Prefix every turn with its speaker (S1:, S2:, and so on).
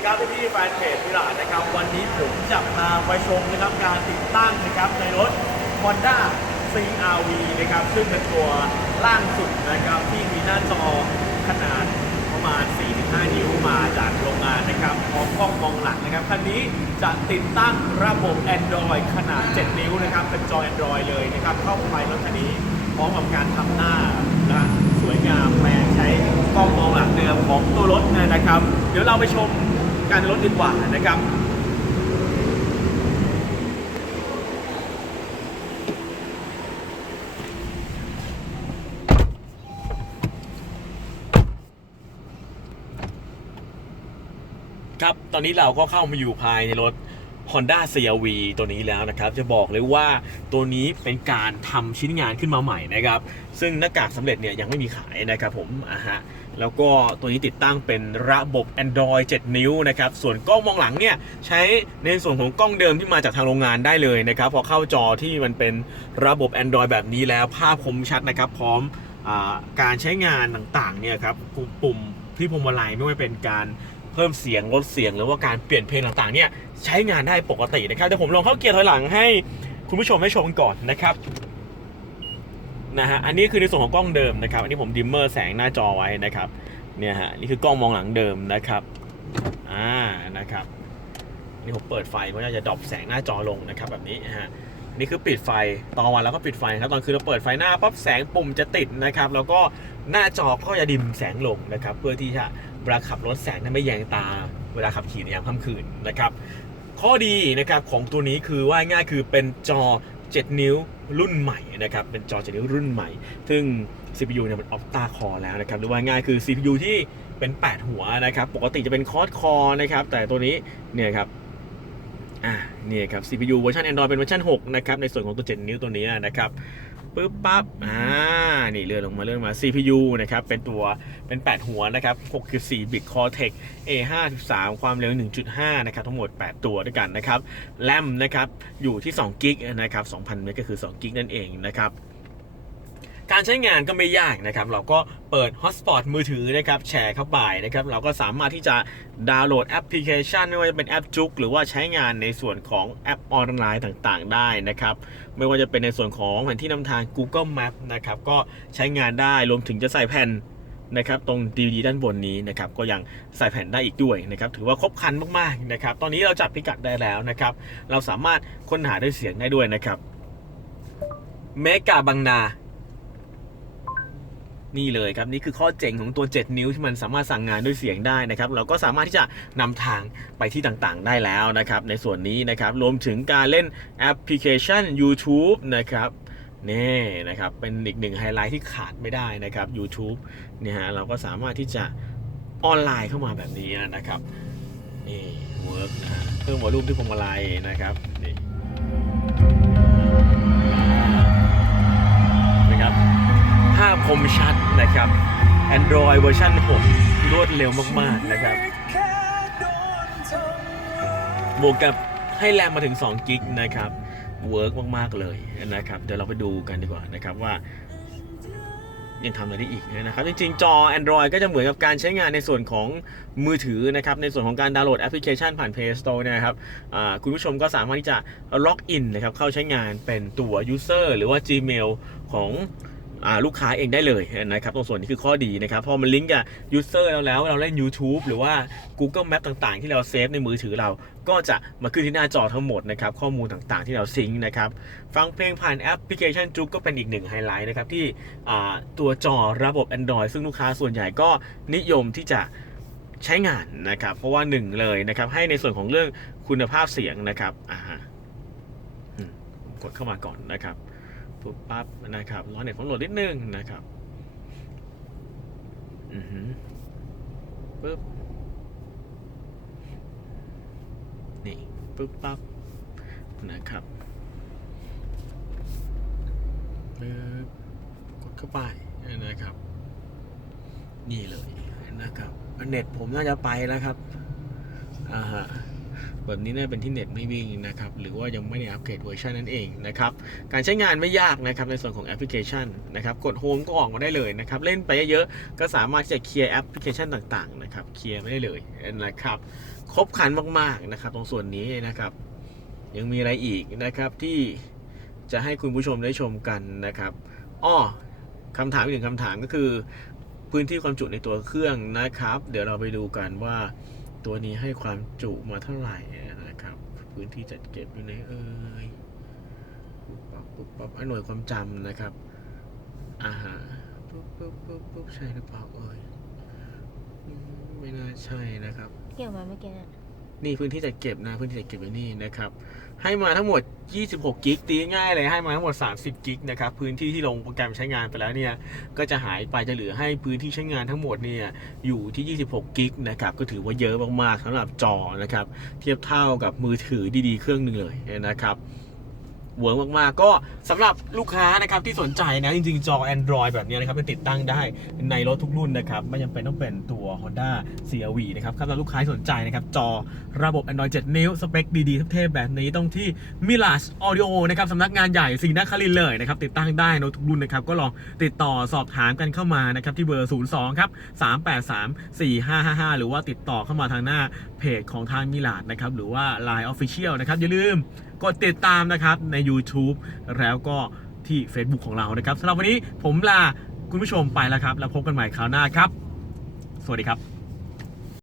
S1: ดีครับพี่ๆแฟนเพจพิลาดนะครับ วันนี้ผมจะพาไปชมนะครับการติดตั้งนะครับในรถ Honda CRV นะครับ ซึ่งเป็นตัวล่างสุดนะครับ ที่มีหน้าจอขนาดประมาณ 4-5 นิ้วมาจากโรงงานนะครับพร้อมกล้องมองหลังนะครับคันนี้จะติดตั้งระบบ Android ขนาด 7 นิ้วนะครับ เป็นจอ Android เลยนะครับ เข้าไปรถคันนี้พร้อมกับการทำหน้านะสวยงามแปลงใช้กล้องมองหลังเดิมของตัวรถนะครับ เดี๋ยวเราไปชม การรถดีกว่านะครับครับ ตอนนี้เราก็เข้ามาอยู่ภายในรถ Honda CRV ตัวนี้แล้วนะครับ จะบอกเลยว่าตัวนี้เป็นการทำชิ้นงานขึ้นมาใหม่นะครับ ซึ่งหน้ากากสำเร็จเนี่ยยังไม่มีขายนะครับผมอะฮะ แล้วก็ตัวนี้ติดตั้งเป็นระบบ Android 7 นิ้วนะครับ ส่วนกล้องมองหลังเนี่ยใช้ในส่วนของกล้องเดิมที่มาจากทางโรงงานได้เลยนะครับ พอเข้าจอที่มันเป็นระบบ Android แบบนี้แล้วภาพคมชัดนะครับ พร้อมอการใช้งานต่างๆเนี่ยครับปุ่มปุ่มที่พวงมาลัยไม่ว่าเป็นการเพิ่มเสียงลดเสียงหรือว่าการเปลี่ยนเพลงต่างๆเนี่ยใช้งานได้ปกตินะครับเดี๋ยวผมลองเข้าเกียร์ถอยหลังให้คุณผู้ชมได้ชมก่อนนะครับ นะฮะอันนี้คือในส่วนของกล้องเดิมนะครับ อันนี้ผมดิมเมอร์แสงหน้าจอไว้นะครับเนี่ยฮะนี่คือกล้องมองหลังเดิมนะครับอ่านะครับนี่ผมเปิดไฟเพราะว่าจะดรอปแสงหน้าจอลงนะครับ แบบนี้ฮะนี่คือปิดไฟตอนวันแล้วก็ปิดไฟครับตอนคืนเราเปิดไฟหน้าปั๊บแสงปุ่มจะติดนะครับ แล้วก็หน้าจอก็จะดิมแสงลงนะครับ เพื่อที่จะเวลาขับรถแสงนั้นไม่แยงตา เวลาขับขี่ในยามค่ำคืนนะครับ ข้อดีนะครับของตัวนี้คือว่าง่ายคือเป็นจอ 7 นิ้วรุ่นใหม่นะครับ เป็นจอ 7 นิ้วรุ่นใหม่ ซึ่ง CPU เนี่ยมันออฟตาคอแล้วนะครับหรือว่าง่ายคือ CPU ที่เป็น 8 หัวนะครับ ปกติจะเป็นคอร์ดคอนะครับ แต่ตัวนี้เนี่ยครับอ่าเนี่ยครับ CPU เวอร์ชัน Android เป็นเวอร์ชัน6นะครับ ในส่วนของตัว 7 นิ้วตัวนี้นะครับ ปึ๊บปั๊บอ่านี่เลื่อนลงมาเลื่อนมา CPU นะครับเป็นตัวเป็น 8 หัวนะครับ64 bit Cortex A53 ความเร็ว 1.5 นะครับทั้งหมด 8 ตัวด้วยกันนะครับแรมนะครับอยู่ที่2กิกนะครับ2,000เมกก็คือ2กิกนั่นเองนะครับ การใช้งานก็ไม่ยากนะครับ เราก็เปิด Hotspot มือถือนะครับแชร์เข้าไปนะครับ เราก็สามารถที่จะดาวน์โหลดแอปพลิเคชันไม่ว่าจะเป็นแอปจุกหรือว่าใช้งานในส่วนของแอปออนไลน์ต่างๆ ได้นะครับ ไม่ว่าจะเป็นในส่วนของแผนที่นำทาง Google Map นะครับก็ใช้งานได้รวมถึงจะใส่แผ่นนะครับตรง DVD ด้านบนนี้นะครับก็ยังใส่แผ่นได้อีกด้วยนะครับถือว่าครบครันมากๆนะครับตอนนี้เราจับพิกัดได้แล้วนะครับเราสามารถค้นหาด้วยเสียงได้ด้วยนะครับเมกาบางนา นี่เลยครับ นี่คือข้อเจ๋งของตัว 7 นิ้วที่มันสามารถสั่งงานด้วยเสียงได้นะครับ เราก็สามารถที่จะนำทางไปที่ต่างๆ ได้แล้วนะครับ ในส่วนนี้นะครับรวมถึงการเล่นแอปพลิเคชัน YouTube นะครับนี่นะครับเป็นอีกหนึ่งไฮไลท์ที่ขาดไม่ได้นะครับ YouTube เนี่ยฮะเราก็สามารถที่จะออนไลน์เข้ามาแบบนี้นะครับนี่เวิร์กนะฮะเพิ่มวอลลุ่มที่พวงมาลัยนะครับนี่าพคมชัดนะครับ Android เวอร์ชัน6รวดเร็วมากๆนะครับ บวกกับให้แรมมาถึง2กิกนะครับเวิร์กมาก ๆ เลยนะครับ เดี๋ยวเราไปดูกันดีกว่านะครับว่า ยังทำอะไรได้อีกนะครับ จริง ๆ จอ Android ก็จะเหมือนกับการใช้งานในส่วนของมือถือนะครับ ในส่วนของการดาวน์โหลดแอปพลิเคชันผ่าน Play Store นะครับคุณผู้ชมก็สามารถที่จะล็อกอินนะครับ เข้าใช้งานเป็นตัว User หรือว่า Gmail ของ ลูกค้าเองได้เลยนะครับตรงส่วนนี้คือข้อดีนะครับพอมันลิงก์กับ User เราแล้วเราเล่น YouTube หรือว่า Google Map ต่างๆ ที่เราเซฟในมือถือเราก็จะมาขึ้นที่หน้าจอทั้งหมดนะครับข้อมูลต่างๆ ที่เราซิงค์นะครับฟังเพลงผ่านแอปพลิเคชันจุกก็เป็นอีกหนึ่งไฮไลท์นะครับที่อ่าตัวจอระบบ Android ซึ่งลูกค้าส่วนใหญ่ก็นิยมที่จะใช้งานนะครับ เพราะว่าหนึ่งเลยนะครับ ให้ในส่วนของเรื่องคุณภาพเสียงนะครับอ่าฮะกดเข้ามาก่อนนะครับ ปุ๊บปั๊บนะครับรอเน็ตผมโหลดนิดนึงนะครับอือหือปุ๊บนี่ปุ๊บปั๊บนะครับปึ๊บกดเข้าไปนะครับ นี่เลยนะครับเน็ตผมน่าจะไปแล้วครับอ่าฮะ แบบนี้น่าเป็นที่เน็ตไม่วิ่งนะครับหรือว่ายังไม่ได้อัปเกรดเวอร์ชันนั่นเองนะครับการใช้งานไม่ยากนะครับในส่วนของแอปพลิเคชันนะครับกดโฮมก็ออกมาได้เลยนะครับเล่นไปเยอะๆก็สามารถที่จะเคลียร์แอปพลิเคชันต่างๆนะครับเคลียร์ไม่ได้เลยนะครับครบครันมากๆนะครับตรงส่วนนี้นะครับยังมีอะไรอีกนะครับที่จะให้คุณผู้ชมได้ชมกันนะครับอ้อคำถามอีกหนึ่งคำถามก็คือ พื้นที่ความจุในตัวเครื่องนะครับ เดี๋ยวเราไปดูกันว่า ตัวนี้ให้ความจุมาเท่าไหร่นะครับ พื้นที่จัดเก็บอยู่ในเอ่ยปุ๊บปั๊บปุ๊บปั๊บหน่วยความจำนะครับอ่าฮะปุ๊บปุ๊บปุ๊บปุ๊บใช่หรือเปล่าเอ่ยไม่น่าใช่นะครับ
S2: เกี่ยวมาเมื่อกี้ นี่
S1: พื้นที่จัดเก็บนะพื้นที่จัดเก็บไว้นี่นะครับให้มาทั้งหมด 26 กิกตีง่ายเลยให้มาทั้งหมด 30 กิกนะครับพื้นที่ที่ลงโปรแกรมใช้งานไปแล้วเนี่ยก็จะหายไปจะเหลือให้พื้นที่ใช้งานทั้งหมดเนี่ยอยู่ที่ 26 กิกนะครับก็ถือว่าเยอะมากๆสำหรับจอนะครับเทียบเท่ากับมือถือดีๆ เครื่องหนึ่งเลยนะครับ เวิร์กมากๆ ก็สำหรับลูกค้านะครับที่สนใจนะจริงๆ จอ Android แบบนี้นะครับจะติดตั้งได้ในรถทุกรุ่นนะครับไม่จำเป็นต้องเป็นตัว Honda CR-V นะครับสำหรับลูกค้าสนใจนะครับจอระบบ Android 7 นิ้ว สเปคดีๆเทพแบบนี้ต้องที่ Mirage Audio นะครับสำนักงานใหญ่สีนครินเลยนะครับติดตั้งได้ในทุกรุ่นนะครับก็ลองติดต่อสอบถามกันเข้ามานะครับที่เบอร์ 02ครับ383 4555 หรือว่าติดต่อเข้ามาทางหน้าเพจของทางมิลาดนะครับหรือว่า Line Official นะครับอย่าลืม กดติดตามนะครับใน YouTube แล้วก็ที่ Facebook ของเรานะครับสำหรับวันนี้ผมลาคุณผู้ชมไปแล้วครับ แล้วพบกันใหม่คราวหน้าครับ สวัสดีครับ